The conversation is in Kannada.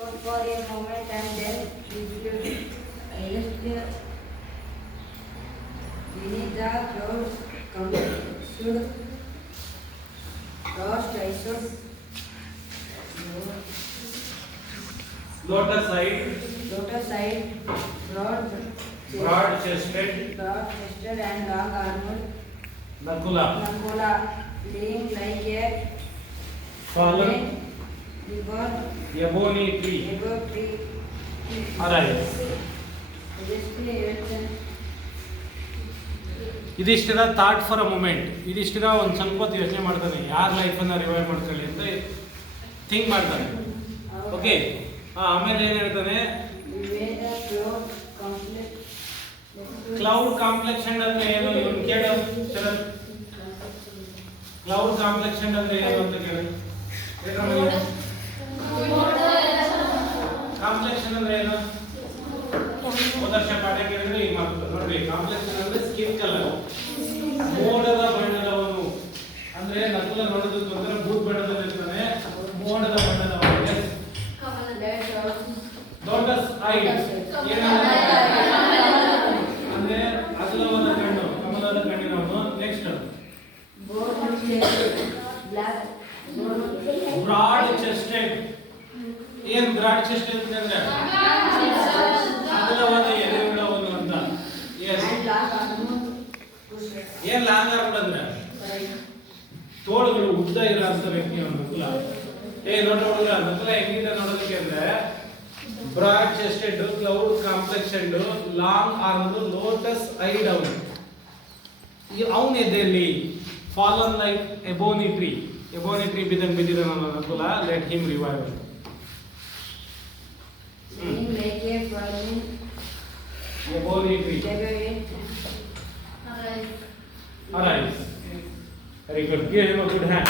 for a moment and then illustrate beneath the clouds should crossed I should lotus side, broad chested and long armed Nakula laying like a fallen ribbon ebony tree above tree arise. ಇದಿಷ್ಟಿನ ಥಾಟ್ ಫಾರ್ ಅ ಮೂಮೆಂಟ್. ಇದಿಷ್ಟಿನ ಒಂದು ಸ್ವಲ್ಪ ಹೊತ್ತು ಯೋಚನೆ ಮಾಡ್ತಾನೆ, ಯಾರ ಲೈಫನ್ನು ರಿವೈವ್ ಮಾಡ್ಕೊಳ್ಳಿ ಅಂತ ಥಿಂಕ್ ಮಾಡ್ತಾನೆ. ಓಕೆ, ಆಮೇಲೆ ಏನು ಹೇಳ್ತಾನೆ, ಕ್ಲೌಡ್ ಕಾಂಪ್ಲೆಕ್ಷನ್ ಅಂದ್ರೆ ಏನು ಇವನು ಕೇಳು ಶರತ್. ಕ್ಲೌಡ್ ಕಾಂಪ್ಲೆಕ್ಷನ್ ಅಂದ್ರೆ ಏನು ಅಂತ ಕೇಳು. ಕಾಂಪ್ಲೆಕ್ಷನ್ ಅಂದ್ರೆ ಏನು? ಹೋದರ್ಷ ಪಾಠ ಕೇಳಿದ್ರೆ ಈಗ ಮಾಡ್ತಾರೆ ನೋಡ್ರಿ. ಕಾಂಪ್ಲೆಕ್ಷನ್ ಅಂದ್ರೆ ಸ್ಕಿನ್ ಕಲರ್, ಮೋಡದ ಬಣ್ಣದವನು ಅಂದ್ರೆ ನಕುಲ ನೋಡೋದಕ್ಕೆ ಒಂಥರ ಬೂದ್ ಬಣ್ಣದಲ್ಲಿ ಇರ್ತಾನೆ, ಮೋಡದ ಬಣ್ಣದವನು. ಲೋಟಸ್ ಐ ಅಂದ್ರೆ ಅಗಲವಾದ ಕಣ್ಣು, ಕಮಲದ ಕಣ್ಣಿನವನು. Next broad chested. ಏನ್ ಬ್ರಾಡ್ ಚೆಸ್ಟೆಡ್ ಅಂದ್ರೆ ಅಗಲವಾದ ಎದೆಯುಳ್ಳವನು ಅಂತ. ಏನ್ ಲಾಂಗ್ ಆರ್ಮ್ ಅಂದ್ರೆ ತೋಳುಗಳು ಉದ್ದ ಇರೋ ಅಂತ ವ್ಯಕ್ತಿ ಅವನು ನಕುಲ. ನೋಡ್ರಿ ಹುಡುಗ, ನಕುಲ ಹೆಂಗಿದೆ ನೋಡೋದಕ್ಕೆ ಅಂದ್ರೆ broad chested, cloud complexed, long arm, lotus eyed. ಅವನ ಎದೆಯಲ್ಲಿ ಫಾಲನ್ ಲೈಕ್ ಎಬೋನಿ ಟ್ರೀ ಬಿದ್ದಂಗೆ ಬಿದ್ದಿದ Nakula. Let him revive. Ebony tree arise. Very good. Give him a good hand.